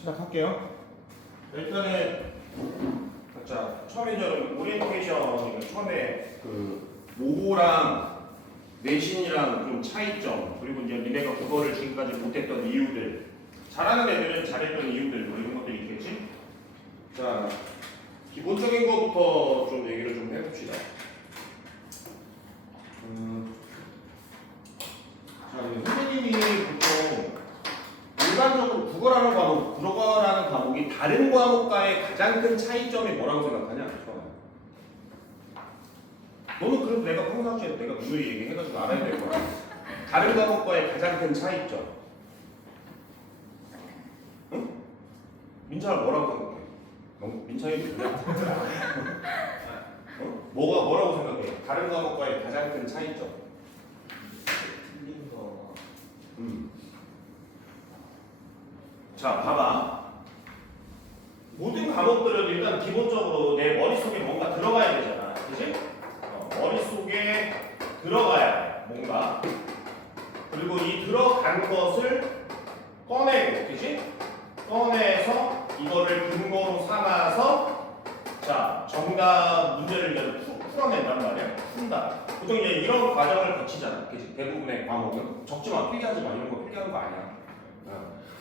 시작할게요. 일단은 자 처음에 저는 오리엔테이션 처음에 그 모호랑 내신이랑 좀 차이점 그리고 이제 니네가 그거를 지금까지 못했던 이유들 잘하는 애들은 잘했던 이유들 뭐 이런 것들이 있겠지. 자 기본적인 거부터 좀 얘기를 좀 해봅시다. 자 선생님이 보통 일반적으로 국어라는 과목이 다른 과목과의 가장 큰 차이점이 뭐라고 생각하냐? 너는 그래도 내가 평상시에 내가 누누이 얘기해가지고 알아야 될 거야. 다른 과목과의 가장 큰 차이점. 응? 민찬아 뭐라고 생각해? 민찬이 뭐냐? 뭐라고 생각해? 다른 과목과의 가장 큰 차이점. 틀린 거. 자, 봐봐. 모든 과목들은 일단 기본적으로 내 머릿속에 뭔가 들어가야 되잖아. 그치? 머릿속에 들어가야 돼. 뭔가. 그리고 이 들어간 것을 꺼내고, 그치? 꺼내서 이거를 근거로 삼아서 자, 정답 문제를 이제 풀어낸단 말이야. 푼다. 보통 이제 이런 과정을 거치잖아. 그치? 대부분의 과목은. 적지 마, 필기하지 마. 이런 거 필기하는 거 아니야.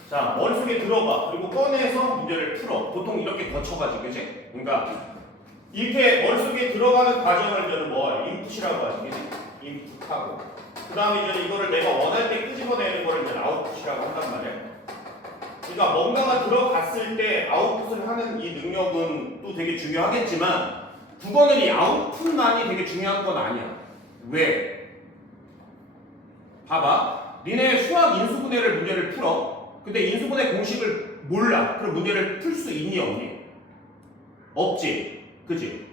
자, 머릿속에 들어가. 그리고 꺼내서 문제를 풀어. 보통 이렇게 거쳐가지, 그치? 그러니까, 이렇게 머릿속에 들어가는 과정을 저는 뭐, 인풋이라고 하지, 그치? 인풋하고. 그 다음에 이제 이거를 내가 원할 때 끄집어내는 거를 이제 아웃풋이라고 한단 말이야. 그러니까 뭔가가 들어갔을 때 아웃풋을 하는 이 능력은 또 되게 중요하겠지만, 국어는 이 아웃풋만이 되게 중요한 건 아니야. 왜? 봐봐. 니네 수학 인수분해를 문제를 풀어. 근데 인수분해 공식을 몰라. 그럼 문제를 풀 수 있니 없니? 없지. 그지?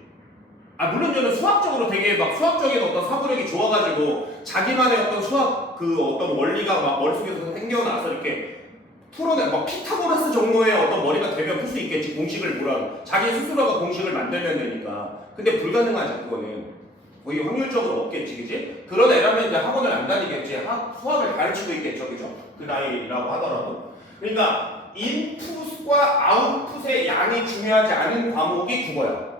물론 저는 수학적으로 되게 막 수학적인 어떤 사고력이 좋아가지고 자기만의 어떤 수학 그 어떤 원리가 막 머릿속에서 생겨나서 이렇게 풀어내 막 피타고라스 정도의 어떤 머리가 되면 풀 수 있겠지. 공식을 몰라도 자기 스스로가 공식을 만들면 되니까. 근데 불가능하지 그거는. 거의 확률적으로 없겠지, 그지? 그런 애라면 이제 학원을 안 다니겠지. 수학을 가르치고 있겠죠, 그죠? 그 나이라고 하더라도. 그러니까 인풋과 아웃풋의 양이 중요하지 않은 과목이 국어야.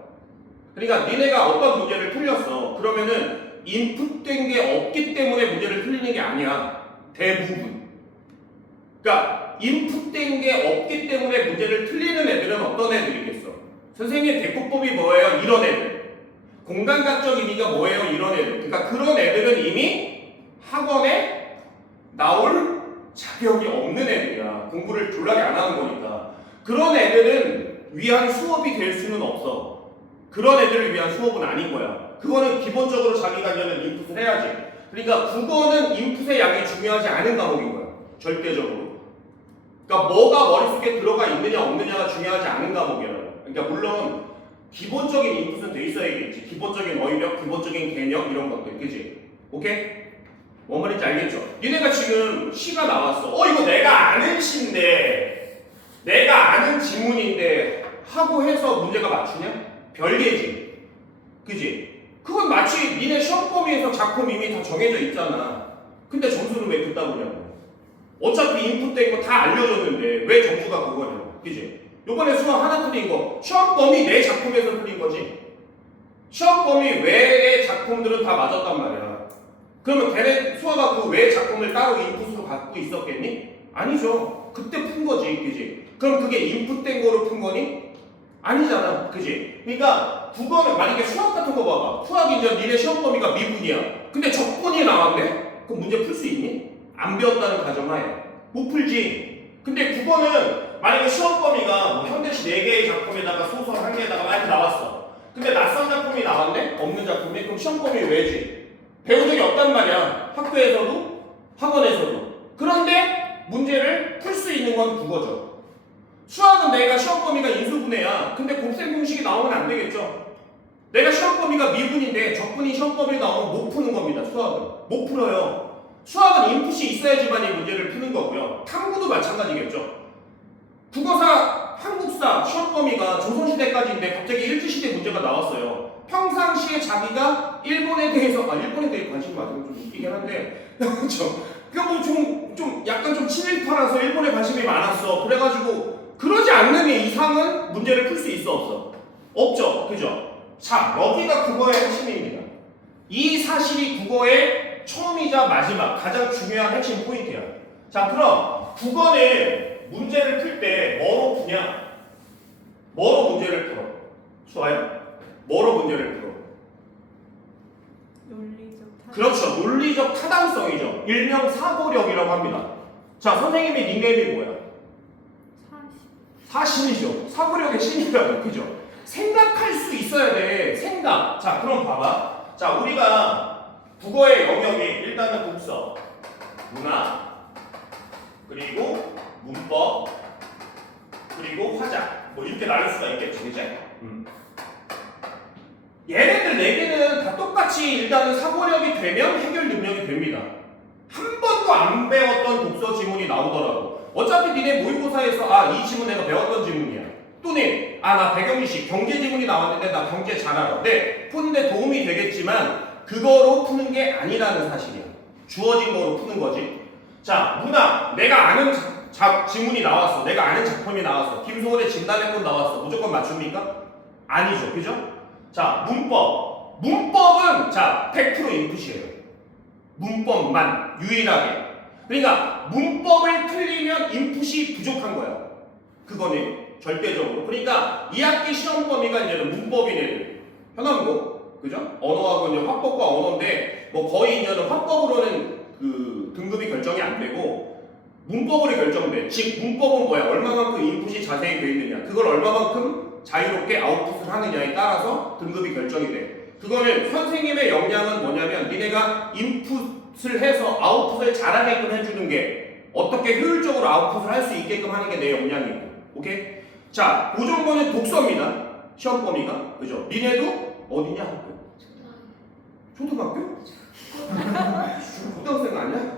그러니까 니네가 어떤 문제를 풀렸어. 그러면은 인풋된 게 없기 때문에 문제를 풀리는 게 아니야. 대부분. 그러니까 인풋된 게 없기 때문에 문제를 틀리는 애들은 어떤 애들이겠어? 선생님 대꾸법이 뭐예요? 이런 애들. 공간각적 의미가 뭐예요? 이런 애들. 그러니까 그런 애들은 이미 학원에 나올 자격이 없는 애들이야. 공부를 졸라게 안 하는 거니까. 그런 애들은 위한 수업이 될 수는 없어. 그런 애들을 위한 수업은 아닌 거야. 그거는 기본적으로 자기가 이제는 인풋을 해야지. 그러니까 국어는 인풋의 양이 중요하지 않은 과목인 거야. 절대적으로. 그러니까 뭐가 머릿속에 들어가 있느냐 없느냐가 중요하지 않은 과목이라고. 그러니까 물론 기본적인 인풋은 돼 있어야겠지. 기본적인 어휘력, 기본적인 개념 이런 것들. 그치? 오케이? 뭔 말인지 알겠죠? 니네가 지금 시가 나왔어. 이거 내가 아는 시인데 내가 아는 지문인데 하고 해서 문제가 맞추냐? 별개지. 그지? 그건 마치 니네 시험 범위에서 작품 이미 다 정해져 있잖아. 근데 점수는 왜 그따 보냐고. 어차피 인풋된 거 다 알려줬는데 왜 점수가 그거냐고. 그지? 요번에 수학 하나 틀린 거 시험 범위 내 작품에서 틀린 거지. 시험 범위 외의 작품들은 다 맞았단 말이야. 그러면 걔네 수아가 그 외 작품을 따로 인풋으로 갖고 있었겠니? 아니죠. 그때 푼 거지, 그지? 그럼 그게 인풋된 거로 푼 거니? 아니잖아, 그지? 그러니까 국어는 만약에 수학 같은 거 봐봐. 수학이 이제 니네 시험 범위가 미분이야. 근데 적분이 나왔네? 그럼 문제 풀 수 있니? 안 배웠다는 가정하에 못 풀지. 근데 국어는 만약에 시험 범위가 뭐 현대시 4개의 작품에다가 소설 1개에다가 이렇게 나왔어. 근데 낯선 작품이 나왔네? 없는 작품이? 그럼 시험 범위 왜지? 배운 적이 없단 말이야. 학교에서도 학원에서도. 그런데 문제를 풀 수 있는 건 국어죠. 수학은 내가 시험 범위가 인수분해야. 근데 곱셈 공식이 나오면 안 되겠죠. 내가 시험 범위가 미분인데 적분이 시험 범위 나오면 못 푸는 겁니다. 수학은 못 풀어요. 수학은 인풋이 있어야지만 이 문제를 푸는 거고요. 탐구도 마찬가지겠죠. 국어사, 한국사 시험 범위가 조선시대까지인데 갑자기 일제시대 문제가 나왔어요. 평상시에 자기가 일본에 대해서 일본에 대해 관심이 많으면 좀 웃기긴 한데 그렇죠. 그러니까 뭐 좀 약간 좀 친일파라서 일본에 관심이 많았어. 그래가지고 그 이상은 문제를 풀 수 있어 없어? 없죠. 그죠? 자, 여기가 국어의 핵심입니다. 이 사실이 국어의 처음이자 마지막 가장 중요한 핵심 포인트야. 자, 그럼 국어는 문제를 풀 때 뭐로 푸냐? 뭐로 문제를 풀어? 좋아요? 뭐로 문제를 풀어? 논리적 타당. 그렇죠. 논리적 타당성이죠. 일명 사고력이라고 합니다. 자, 선생님의 닉네임이 뭐야? 사신이죠. 사고력의 신이라고. 그죠? 생각할 수 있어야 돼. 생각. 자, 그럼 봐봐. 자, 우리가 국어의 영역이 일단은 독서, 문화, 그리고 문법, 그리고 화작. 뭐 이렇게 나눌 수가 있겠지, 그치? 얘네들 네 개는 다 똑같이 일단은 사고력이 되면 해결 능력이 됩니다. 한 번도 안 배웠던 독서 지문이 나오더라도 어차피 니네 모의고사에서 이 지문 내가 배웠던 지문이야. 또는 나 배경지식 경제 지문이 나왔는데 나 경제 잘 알아. 네, 푸는데 도움이 되겠지만 그거로 푸는 게 아니라는 사실이야. 주어진 거로 푸는 거지. 자, 문화. 내가 아는 지문이 나왔어. 내가 아는 작품이 나왔어. 김소월의 진달래꽃 나왔어. 무조건 맞춥니까? 아니죠. 그죠? 자, 문법. 문법은 자 100% 인풋이에요. 문법만 유일하게. 그러니까 문법을 틀리면 인풋이 부족한 거야. 그거는 절대적으로. 그러니까 2학기 시험 범위가 이제 문법이네. 현암고, 그죠? 언어하고 이제 화법과 언어인데 뭐 거의 이제는 화법으로는 그 등급이 결정이 안 되고 문법으로 결정돼. 즉 문법은 뭐야? 얼마만큼 인풋이 자세히 돼 있느냐. 그걸 얼마만큼 자유롭게 아웃풋을 하느냐에 따라서 등급이 결정이 돼. 그거는 선생님의 역량은 뭐냐면 니네가 인풋을 해서 아웃풋을 잘하게끔 해주는 게 어떻게 효율적으로 아웃풋을 할 수 있게끔 하는 게 내 역량이고. 오케이? 자, 보정권은 독서입니다. 시험 범위가. 그죠? 니네도 어디냐? 학교? 초등학교? 고등학생 아니야?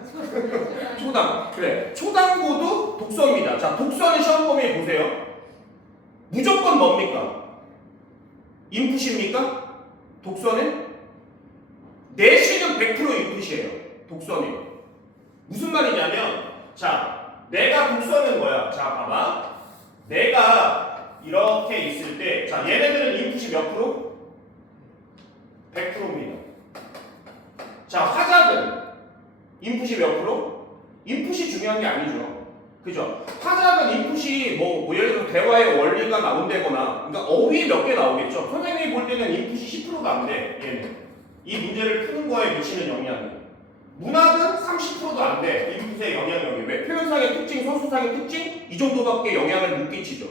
초당. 그래. 초당고도 독서입니다. 자, 독서는 시험 범위 보세요. 무조건 뭡니까? 인풋입니까? 독서는? 내신은 100% 인풋이에요. 독서는. 무슨 말이냐면, 자, 내가 독서는 뭐야? 자, 봐봐. 내가 이렇게 있을 때, 자, 얘네들은 인풋이 몇 프로? 100%입니다. 자, 화작은 인풋이 몇 프로? 인풋이 중요한 게 아니죠. 그죠? 화작은 인풋이 뭐 예를 들어 대화의 원리가 나온다거나, 그러니까 어휘 몇 개 나오겠죠. 선생님이 볼 때는 인풋이 10%도 안 돼. 얘는 이 문제를 푸는 거에 미치는 영향이. 문학은 30%도 안 돼. 인풋의 영향력이. 왜? 표현상의 특징, 서술상의 특징 이 정도밖에 영향을 못 끼치죠.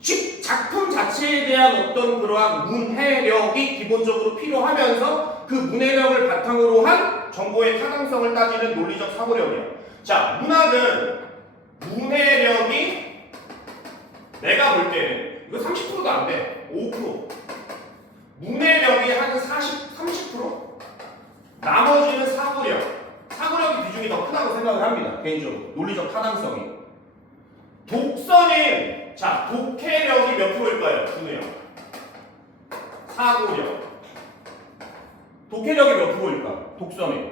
즉 작품 자체에 대한 어떤 그러한 문해력이 기본적으로 필요하면서 그 문해력을 바탕으로 한 정보의 타당성을 따지는 논리적 사고력이야. 자, 문학은 문해력이 내가 볼 때는 이거 30%도 안 돼. 5%. 문해력이 한 30%? 나머지는 사고력. 사고력의 비중이 더 크다고 생각을 합니다. 개인적으로. 논리적 타당성이. 독서는 자, 독해력이 몇 프로일까요? 준우요. 사고력. 독해력이 몇 프로일까? 독서는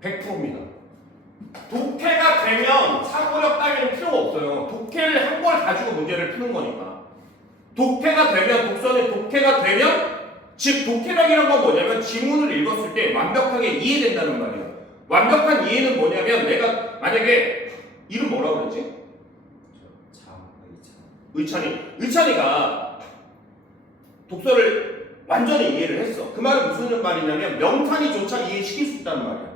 100%입니다. 독해가 되면 사고력 따위는 필요가 없어요. 독해를 한 걸 가지고 문제를 푸는 거니까. 독해가 되면, 독서는 독해가 되면, 즉 독해력이란 건 뭐냐면 지문을 읽었을 때 완벽하게 이해된다는 말이에요. 완벽한 이해는 뭐냐면 내가 만약에 이름 뭐라고 그랬지? 의찬이가 독서를 완전히 이해를 했어. 그 말은 무슨 말이냐면 명탄이조차 이해시킬 수 있다는 말이야.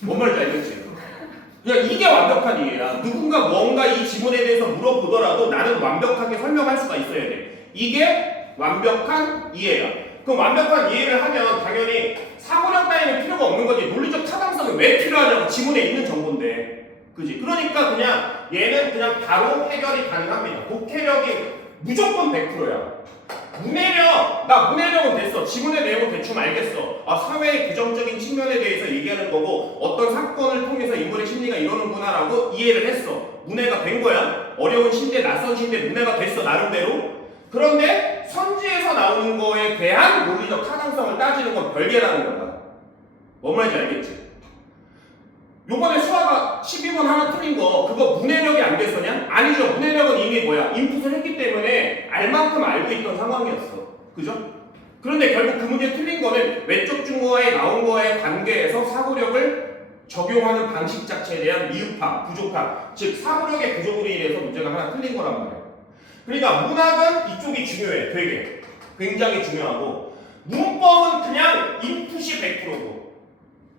뭔 말인지 알겠지? 그냥 이게 완벽한 이해야. 누군가 뭔가 이 지문에 대해서 물어보더라도 나는 완벽하게 설명할 수가 있어야 돼. 이게 완벽한 이해야. 그럼 완벽한 이해를 하면 당연히 사고력 따위는 필요가 없는 거지. 논리적 타당성이 왜 필요하냐고. 지문에 있는 정보인데. 그지? 그러니까 그냥 얘는 그냥 바로 해결이 가능합니다. 독해력이 무조건 100%야. 문해력, 나 문해력은 됐어. 지문의 내용은 대충 알겠어. 사회의 규정적인 측면에 대해서 얘기하는 거고 어떤 사건을 통해서 인물의 심리가 이러는구나 라고 이해를 했어. 문해가 된 거야. 어려운 시대, 낯선 시대 문해가 됐어. 나름대로. 그런데 선지에서 나오는 거에 대한 논리적 타당성을 따지는 건 별개라는 거야. 뭔 말인지 알겠지? 요번에 수아가 12번 하나 틀린 거 그거 문해력이 안 돼서냐? 아니죠. 문해력은 이미 뭐야? 인풋을 했기 때문에 알 만큼 알고 있던 상황이었어. 그죠? 그런데 결국 그 문제 틀린 거는 외적 증거에 나온 거에 관계에서 사고력을 적용하는 방식 자체에 대한 미흡함, 부족함, 즉 사고력의 부족으로 인해서 문제가 하나 틀린 거란 말이에요. 그러니까 문학은 이쪽이 중요해. 되게 굉장히 중요하고 문법은 그냥 인풋이 100%고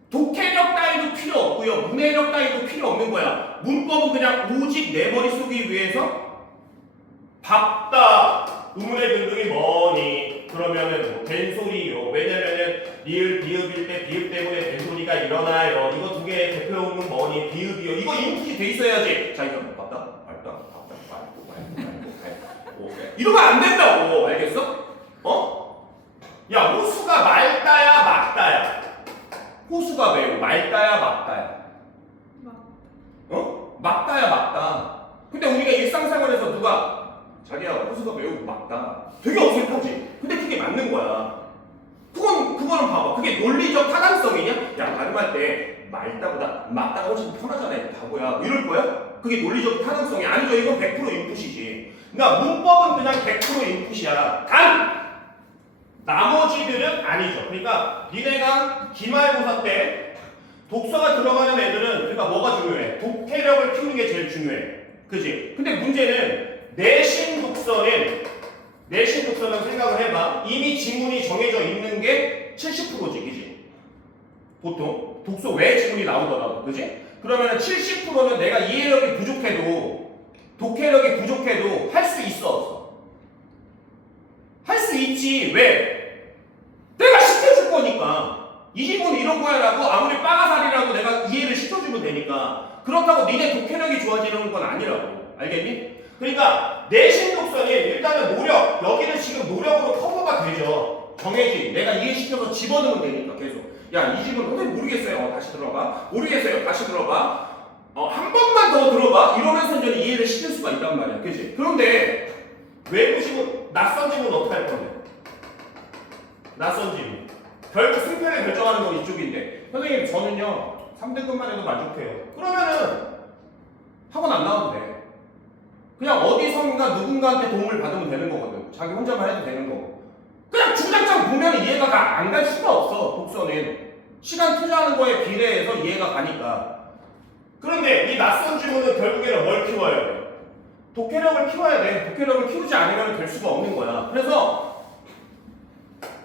독해력 따위도 필요 없고요. 문해력 따위도 필요 없는 거야. 문법은 그냥 오직 내 머릿속에 위해서 밥다. 의문의 근등이 뭐니? 그러면은 뭐 된소리요. 왜냐면은 리을 비읍일 때 비읍 때문에 된소리가 일어나요. 이거 두 개의 대표 의문 뭐니? 비읍이요. 이거 인풋이 돼 있어야지. 자 이거 밥다. 이러면 안 된다고. 알겠어? 어? 야 호수가 맑다야 막다야. 호수가 매우 맑다야 막다야. 어? 막다야 막다. 근데 우리가 일상생활에서 누가 자기야 호수가 매우 막다. 되게 어색하지. 근데 그게 맞는 거야. 그거는 봐봐. 그게 논리적 타당성이냐? 야 발음할 때 맑다보다 막다가 훨씬 편하잖아. 바보야. 이럴 거야? 그게 논리적 타당성이 아니죠. 이건 100% 인풋이지. 그러니까 문법은 그냥 100% 인풋이야. 단 나머지들은 아니죠. 그러니까 니네가 기말고사 때 독서가 들어가는 애들은 그러니까 뭐가 중요해? 독해력을 키우는 게 제일 중요해. 그지? 근데 문제는 내신 독서는 생각을 해봐. 이미 지문이 정해져 있는 게 70%지. 그지? 보통 독서 외에 지문이 나오더라도. 그지? 그러면 70%는 내가 이해력이 부족해도 독해력이 부족해도 할 수 있어. 할 수 있지. 왜? 내가 시켜줄 거니까. 이 지문이 이런 거야 라고 아무리 빠가살이라고 내가 이해를 시켜주면 되니까. 그렇다고 니네 독해력이 좋아지는 건 아니라고. 알겠니? 그러니까 내신 독서는 일단은 노력. 여기는 지금 노력으로 커버가 되죠. 정해진. 내가 이해시켜서 집어넣으면 되니까 계속. 야, 이 지문 선생님 모르겠어요. 다시 들어봐. 모르겠어요. 다시 들어봐. 한 번만 더 들어봐. 이러면서 이제 이해를 시킬 수가 있단 말이야. 그치? 그런데 외부 지문, 낯선 지문 어떻게 할 건데? 낯선 지문. 결국 승패를 결정하는 건 이쪽인데 선생님 저는요 3등급만 해도 만족해요. 그러면은 학원 안 나와도 돼. 그냥 어디선가 누군가한테 도움을 받으면 되는 거거든. 자기 혼자만 해도 되는 거고. 그냥 주장장 보면 이해가 안 갈 수가 없어. 독서는 시간 투자하는 거에 비례해서 이해가 가니까. 그런데 이 낯선 지문은 결국에는 뭘 키워야 돼? 독해력을 키워야 돼. 독해력을 키우지 않으면 될 수가 없는 거야. 그래서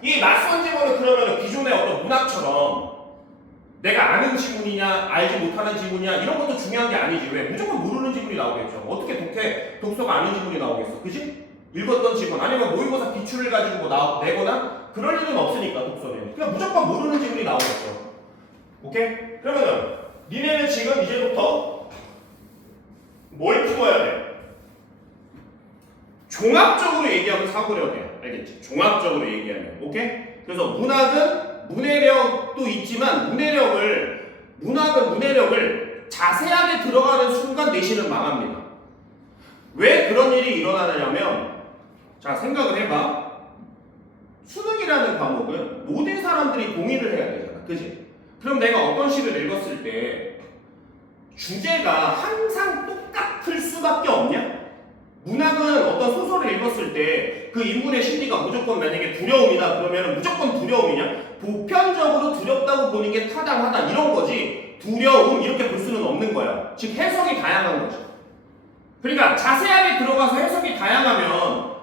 이 낯선 지문은 그러면 기존의 어떤 문학처럼 내가 아는 지문이냐 알지 못하는 지문이냐 이런 것도 중요한 게 아니지. 왜? 무조건 모르는 지문이 나오겠죠. 어떻게 독서가 아닌 지문이 나오겠어. 그지? 읽었던 지문 아니면 모의고사 기출을 가지고 뭐 내거나 그럴 일은 없으니까 독서는 그냥 무조건 모르는 지문이 나오겠죠. 오케이? 그러면은 니네는 지금 이제부터 뭘 키워야 돼? 종합적으로 얘기하면 사고력이야. 알겠지? 종합적으로 얘기하면. 오케이? 그래서 문학은 문해력도 있지만 문학은 문해력을 자세하게 들어가는 순간 내신은 망합니다. 왜 그런 일이 일어나냐면 자 생각을 해봐. 수능이라는 과목은 모든 사람들이 동의를 해야 되잖아. 그지? 그럼 내가 어떤 시를 읽었을 때 주제가 항상 똑같을 수밖에 없냐? 문학은 어떤 소설을 읽었을 때 그 인물의 심리가 무조건 만약에 두려움이다 그러면 무조건 두려움이냐? 보편적으로 두렵다고 보는 게 타당하다 이런 거지 두려움 이렇게 볼 수는 없는 거야. 즉 해석이 다양한 거지. 그러니까 자세하게 들어가서 해석이 다양하면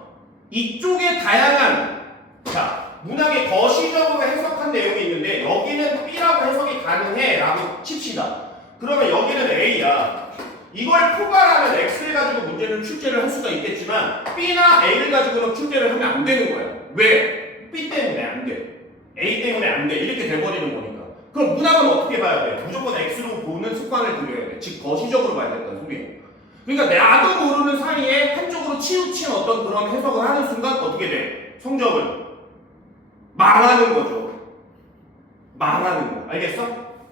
이쪽에 다양한 자 문학의 거시적으로 해석한 내용이 있는데 여기는 B라고 해석이 가능해 라고 칩시다. 그러면 여기는 A야. 이걸 포괄하는 X를 가지고 문제를 출제를 할 수가 있겠지만 B나 A를 가지고는 출제를 하면 안 되는 거야. 왜? B 때문에 안 돼. A 때문에 안 돼. 이렇게 돼버리는 거니까. 그럼 문학은 어떻게 봐야 돼? 무조건 X로 보는 습관을 들여야 돼. 즉 거시적으로 봐야 된다는 소리예요. 그러니까 나도 모르는 사이에 한쪽으로 치우친 어떤 그런 해석을 하는 순간 어떻게 돼? 성적은 망하는 거죠. 망하는 거. 알겠어?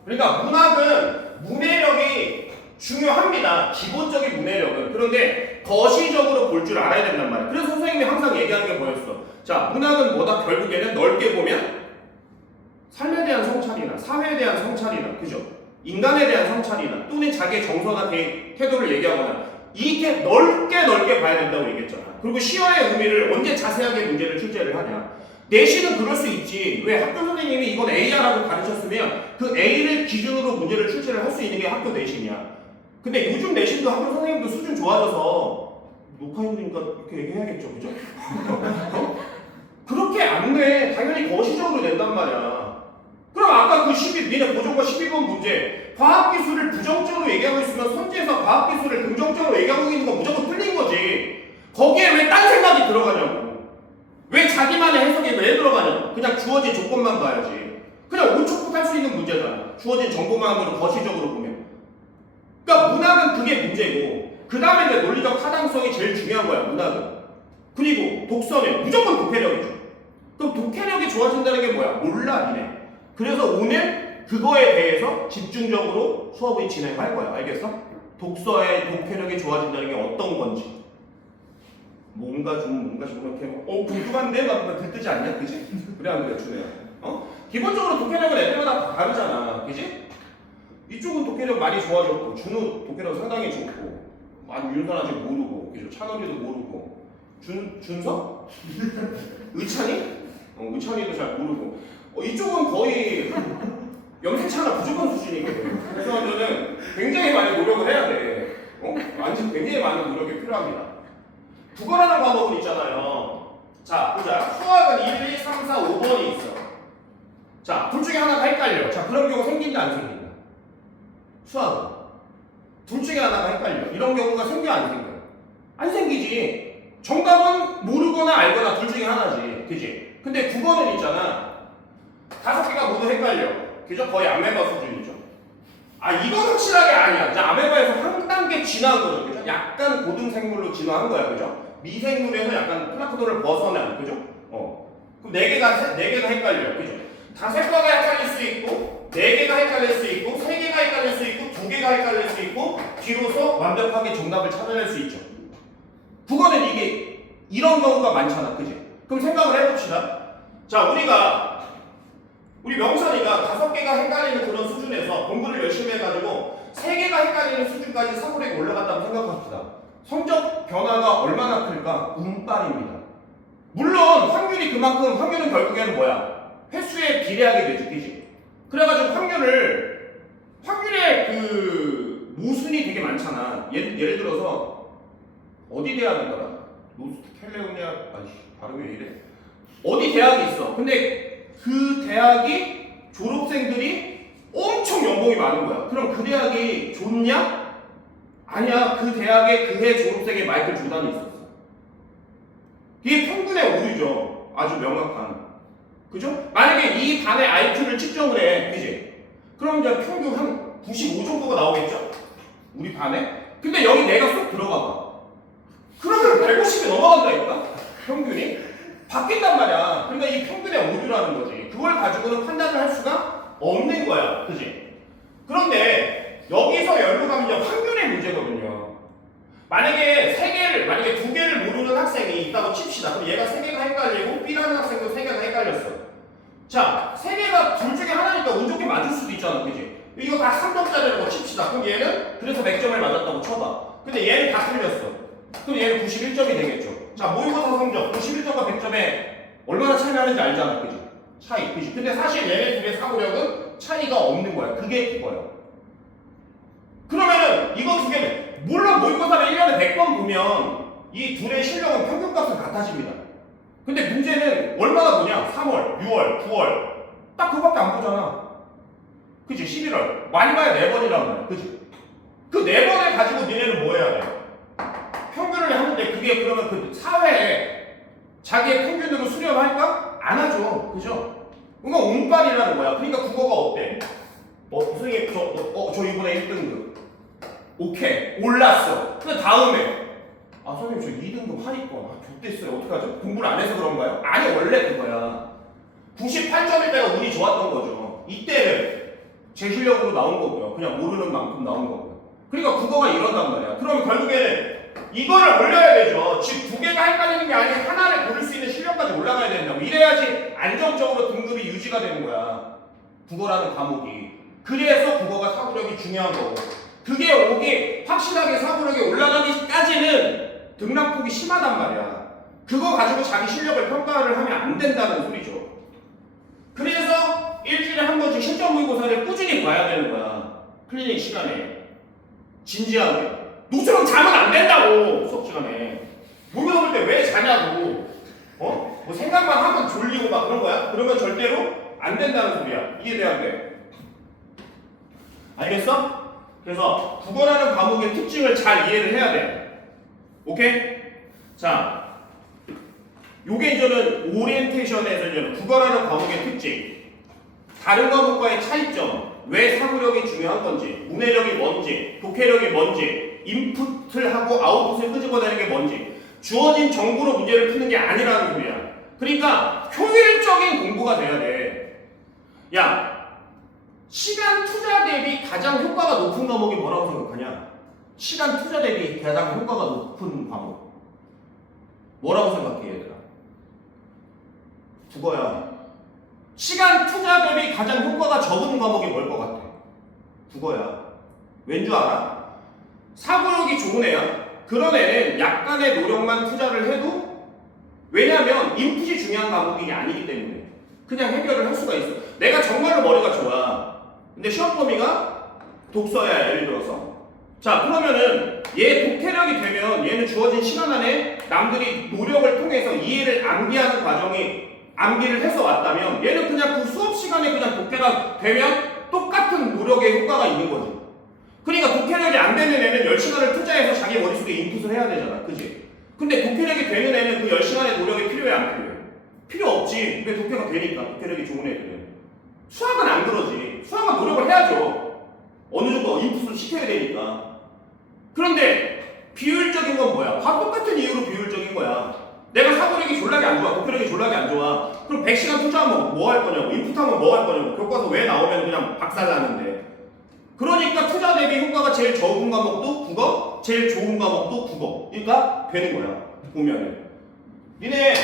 그러니까 문학은 문해력이 중요합니다. 기본적인 문해력은. 그런데 거시적으로 볼 줄 알아야 된단 말이야. 그래서 선생님이 항상 얘기하는 게 뭐였어? 자, 문학은 뭐다? 결국에는 넓게 보면 삶에 대한 성찰이나 사회에 대한 성찰이나 그죠? 인간에 대한 성찰이나 또는 자기의 정서나 태도를 얘기하거나 이게 넓게 봐야 된다고 얘기했잖아. 그리고 시어의 의미를 언제 자세하게 문제를 출제를 하냐. 내신은 그럴 수 있지. 왜 학교 선생님이 이건 A야라고 가르쳤으면 그 A를 기준으로 문제를 출제를 할 수 있는 게 학교 내신이야. 근데 요즘 내신도 학교 선생님도 수준 좋아져서 녹화 힘드니까 이렇게 얘기해야겠죠, 그죠? 어? 그렇게 안 돼. 당연히 거시적으로 낸단 말이야. 그럼 아까 그 니네 고정과 12번 문제 과학기술을 부정적으로 얘기하고 있으면 선지에서 과학기술을 긍정적으로 얘기하고 있는 건 무조건 틀린 거지. 거기에 왜 딴 생각이 들어가냐고. 왜 자기만의 해석이 왜 들어가냐고. 그냥 주어진 조건만 봐야지. 그냥 5초컷 할 수 있는 문제잖아. 주어진 정보만으로 거시적으로 보면. 그러니까 문학은 그게 문제고 그 다음에 이제 논리적 타당성이 제일 중요한 거야, 문학은. 그리고 독서는 무조건 독해력이죠. 그럼 독해력이 좋아진다는 게 뭐야? 몰라, 니네. 그래서 오늘 그거에 대해서 집중적으로 수업을 진행할 거야. 알겠어? 독서의 독해력이 좋아진다는 게 어떤 건지. 뭔가 좀 이렇게 궁금한데? 막 들뜨지 않냐? 그지? 그래 안 그래, 준혜야? 기본적으로 독해력은 애들마다 다르잖아. 그지? 이쪽은 독해력 많이 좋아졌고 준우 독해력 상당히 좋고 윤선 아직 모르고 그죠? 찬원이도 모르고 준서? 의찬이? 의찬이도 잘 모르고 이쪽은 거의 염색차나 부족한 수준이거든. 그래서 저는 굉장히 많이 노력을 해야 돼. 완전 굉장히 많은 노력이 필요합니다. 국어라는 과목은 있잖아요. 자, 보자. 수학은 1, 2, 3, 4, 5번이 있어. 자, 둘 중에 하나가 헷갈려. 자, 그런 경우 생긴다, 안 생긴다? 수학은. 둘 중에 하나가 헷갈려. 이런 경우가 생겨, 안 생겨? 안 생기지. 정답은 모르거나 알거나 둘 중에 하나지. 그지? 근데 국어는 있잖아. 5개가 모두 헷갈려. 그죠? 거의 아메바 수준이죠. 이건 확실하게 아니야. 자, 아메바에서 한 단계 진화한 거죠. 그죠? 약간 고등생물로 진화한 거야. 그죠? 미생물에서 약간 플라크톤을 벗어난. 그죠? 그럼 4개가 헷갈려. 그죠? 5개가 헷갈릴 수 있고, 4개가 헷갈릴 수 있고, 3개가 헷갈릴 수 있고, 2개가 헷갈릴 수 있고, 뒤로서 완벽하게 정답을 찾아낼 수 있죠. 국어는 이게 이런 경우가 많잖아. 그지? 그럼 생각을 해봅시다. 자, 우리 명선이가 5개가 헷갈리는 그런 수준에서 공부를 열심히 해가지고 3개가 헷갈리는 수준까지 사고력이 올라갔다고 생각합시다. 성적 변화가 얼마나 클까? 운빨입니다. 물론 확률은 결국에는 뭐야? 횟수에 비례하게 되지, 그지? 그래가지고 확률의 그 모순이 되게 많잖아. 예를 들어서 어디 대학이더라? 노스캐롤라이나 발음이 왜 이래? 어디 대학이 있어. 근데 그 대학이 졸업생들이 엄청 연봉이 많은 거야. 그럼 그 대학이 좋냐? 아니야. 그 대학에 그해 졸업생의 마이클 조단이 있었어. 이게 평균의 오류죠. 아주 명확한. 그죠? 만약에 이 반의 IQ를 측정을 해. 그지? 그럼 이제 평균 한 95 정도가 나오겠죠? 우리 반에? 근데 여기 내가 쏙 들어가 봐. 그러면 150이 넘어간다니까? 평균이? 바뀐단 말이야. 그러니까 이 평균의 오류라는 거지. 그걸 가지고는 판단을 할 수가 없는 거야. 그지? 그런데 여기서 열로 가면 이제 확률의 문제거든요. 만약에 2개를 모르는 학생이 있다고 칩시다. 그럼 얘가 3개가 헷갈리고 B라는 학생도 3개가 헷갈렸어. 자, 3개가 둘 중에 하나니까 운 좋게 맞을 수도 있잖아. 그지? 이거 다 3점짜리라고 칩시다. 그럼 얘는 그래서 100점을 맞았다고 쳐봐. 근데 얘는 다 틀렸어. 그럼 얘는 91점이 되겠죠. 자, 모의고사 성적 91점과 100점에 얼마나 차이 나는지 알잖아. 그지? 차이. 그지? 근데 사실 얘네 둘의 사고력은 차이가 없는 거야. 그게 그거야. 그러면은 이거 두 개는 물론 모의고사를 1년에 100번 보면 이 둘의 실력은 평균값은 같아집니다. 근데 문제는 얼마나 보냐? 3월, 6월, 9월 딱 그거밖에 안 보잖아. 그치? 11월 많이 봐야 4번이란 말이야. 그치? 그 4번을 가지고 니네는 뭐 해야 돼? 평균을 하는데 그게 그러면 그 사회에 자기의 평균으로 수렴할까? 안 하죠. 그죠? 그러니까 운빨이라는 거야. 그러니까 국어가 어때? 선생님 저 이번에 1등급 오케이 올랐어. 근데 다음에 선생님 저 2등급 하니까 좋댔어요. 어떡하죠? 공부를 안 해서 그런가요? 아니 원래 그거야. 98점일 때가 운이 좋았던 거죠. 이때는 제 실력으로 나온 거고요. 그냥 모르는 만큼 나온 거고요. 그러니까 국어가 이런단 말이야. 그럼 결국에는 이거를 올려야 되죠. 즉 2개가 헷갈리는 게 아니라 하나를 고를 수 있는 실력까지 올라가야 된다고. 이래야지 안정적으로 등급이 유지가 되는 거야. 국어라는 과목이. 그래서 국어가 사고력이 중요한 거고. 그게 오게 확실하게 사고력이 올라가기까지는 등락폭이 심하단 말이야. 그거 가지고 자기 실력을 평가를 하면 안 된다는 소리죠. 그래서 일주일에 한 번씩 실전 모의고사를 꾸준히 봐야 되는 거야. 클리닉 시간에. 진지하게. 노처럼 자면 안 된다고, 수업 시간에. 모의고사 볼 때 왜 자냐고. 뭐 생각만 하면 졸리고 막 그런 거야? 그러면 절대로 안 된다는 소리야. 이해돼야 돼. 알겠어? 그래서 국어라는 과목의 특징을 잘 이해를 해야 돼. 오케이? 자, 요게 이제는 오리엔테이션에서 이제 국어라는 과목의 특징, 다른 과목과의 차이점, 왜 사고력이 중요한 건지, 문해력이 뭔지, 독해력이 뭔지, 인풋을 하고 아웃풋을 끄집어내는 게 뭔지, 주어진 정보로 문제를 푸는 게 아니라는 소리야. 그러니까 효율적인 공부가 돼야 돼. 야, 시간 투자 대비 가장 효과가 높은 과목이 뭐라고 생각하냐? 시간 투자 대비 가장 효과가 높은 과목 뭐라고 생각해, 얘들아? 국어야. 시간 투자 대비 가장 효과가 적은 과목이 뭘 것 같아? 국어야. 왠 줄 알아? 사고력이 좋은 애야. 그런 애는 약간의 노력만 투자를 해도, 왜냐면 인풋이 중요한 과목이 아니기 때문에 그냥 해결을 할 수가 있어. 내가 정말로 머리가 좋아. 근데 시험 범위가 독서야, 예를 들어서. 자, 그러면은 얘 독해력이 되면 얘는 주어진 시간 안에 남들이 노력을 통해서 이해를 암기하는 과정이 암기를 해서 왔다면 얘는 그냥 그 수업 시간에 그냥 독해가 되면 똑같은 노력의 효과가 있는 거지. 그러니까 독해력이 안 되는 애는 10시간을 투자해서 자기 머릿속에 인풋을 해야 되잖아. 그지? 근데 독해력이 되는 애는 그 10시간의 노력이 필요해, 안 필요해? 필요 없지. 왜 독해가 되니까, 독해력이 좋은 애들은. 수학은 안 그러지. 수학은 노력을 해야죠. 어느 정도 인풋을 시켜야 되니까. 그런데 비효율적인 건 뭐야? 다 똑같은 이유로 비효율적인 거야. 내가 사고력이 졸라게 안 좋아, 독해력이 졸라게 안 좋아. 그럼 100시간 투자하면 뭐 할 거냐고, 인풋하면 뭐 할 거냐고, 교과서 왜 나오면 그냥 박살나는데. 그러니까 투자 대비 효과가 제일 적은 과목도 국어, 제일 좋은 과목도 국어. 그러니까 되는 거야, 보면은. 니네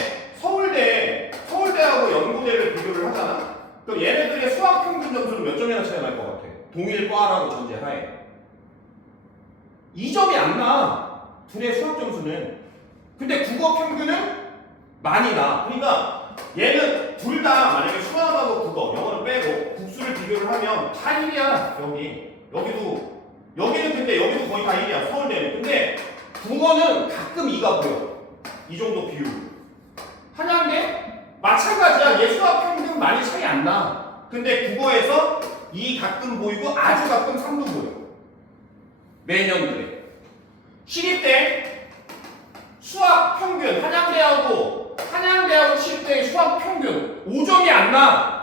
서울대하고 연고대를 비교를 하잖아? 그럼 얘네들의 수학 평균 점수는 몇 점이나 차이 날 것 같아? 동일 과라고 전제하에. 2점이 안 나. 둘의 수학 점수는. 근데 국어 평균은 많이 나. 그러니까 얘는 둘 다 만약에 수학하고 국어, 영어를 빼고 국수를 비교를 하면 다 1이야. 여기는 근데 여기도 거의 다 1이야. 서울대는. 근데 국어는 가끔 2가 보여. 이 정도 비율. 한양대 마찬가지야. 얘 수학 평균 많이 차이 안 나. 근데 국어에서 2 가끔 보이고 아주 가끔 3도 보여. 매년 그래. 시립대 수학 평균 한양대하고 시립대의 수학 평균 5점이 안 나.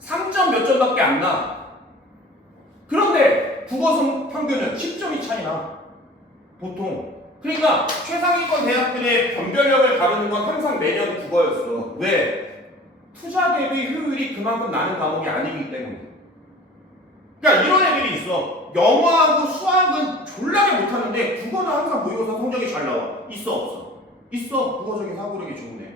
3점 몇 점밖에 안 나. 그런데 국어 평균은 10점이 차이 나. 보통. 그러니까 최상위권 대학들의 변별력을 가르는 건 항상 매년 국어였어. 왜? 투자 대비 효율이 그만큼 나는 과목이 아니기 때문에. 그러니까 이런 애들이 있어. 영어하고 수학은 졸라게 못하는데 국어는 항상 모의고사 성적이 잘 나와. 있어, 없어? 있어. 국어적인 사고력이 좋네.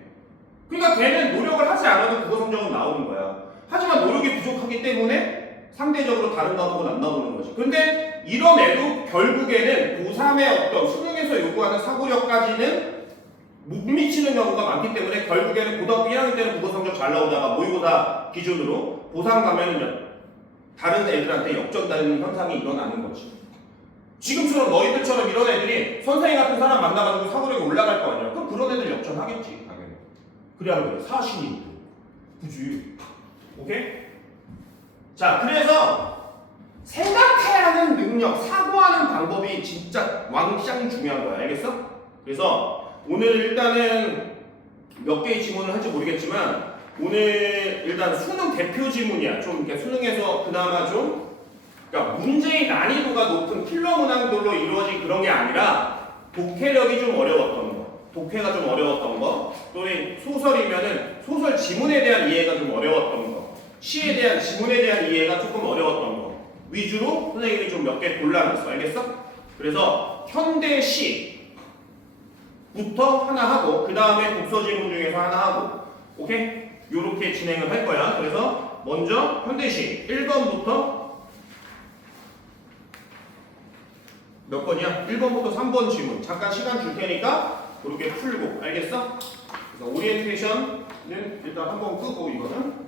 그러니까 걔는 노력을 하지 않아도 국어 성적은 나오는 거야. 하지만 노력이 부족하기 때문에 상대적으로 다른 과목은 안 나오는 거지. 근데 이런 애도 결국에는 고3의 어떤 수능에서 요구하는 사고력까지는 못 미치는 경우가 많기 때문에 결국에는 고등학교 1학년 때는 국어 성적 잘 나오다가 모의고사 기준으로 고3 가면은 다른 애들한테 역전되는 현상이 일어나는 거지. 지금처럼 너희들처럼 이런 애들이 선생님 같은 사람 만나가지고 사고력이 올라갈 거 아니야. 그럼 그런 애들 역전하겠지, 당연히. 그래야 그래. 사신이. 그지? 오케이? 자, 그래서 생각해야 하는 능력, 사고하는 방법이 진짜 왕창 중요한 거야. 알겠어? 그래서 오늘 일단은 몇 개의 지문을 할지 모르겠지만 오늘 일단 수능 대표 지문이야. 좀 이렇게 수능에서 그나마 좀 그러니까 문제의 난이도가 높은 킬러 문항들로 이루어진 그런 게 아니라 독해력이 좀 어려웠던 거, 독해가 좀 어려웠던 거, 또는 소설이면은 소설 지문에 대한 이해가 좀 어려웠던 거, 시에 대한 지문에 대한 이해가 조금 어려웠던 거 위주로 선생님이 좀 몇 개 골라놨어. 알겠어? 그래서 현대시부터 하나 하고 그 다음에 독서 지문 중에서 하나 하고, 오케이? 요렇게 진행을 할 거야. 그래서 먼저 현대시 1번부터 몇 번이야? 1번부터 3번 질문. 잠깐 시간 줄 테니까 그렇게 풀고. 알겠어? 그래서 오리엔테이션은 일단 한번 끄고 이거는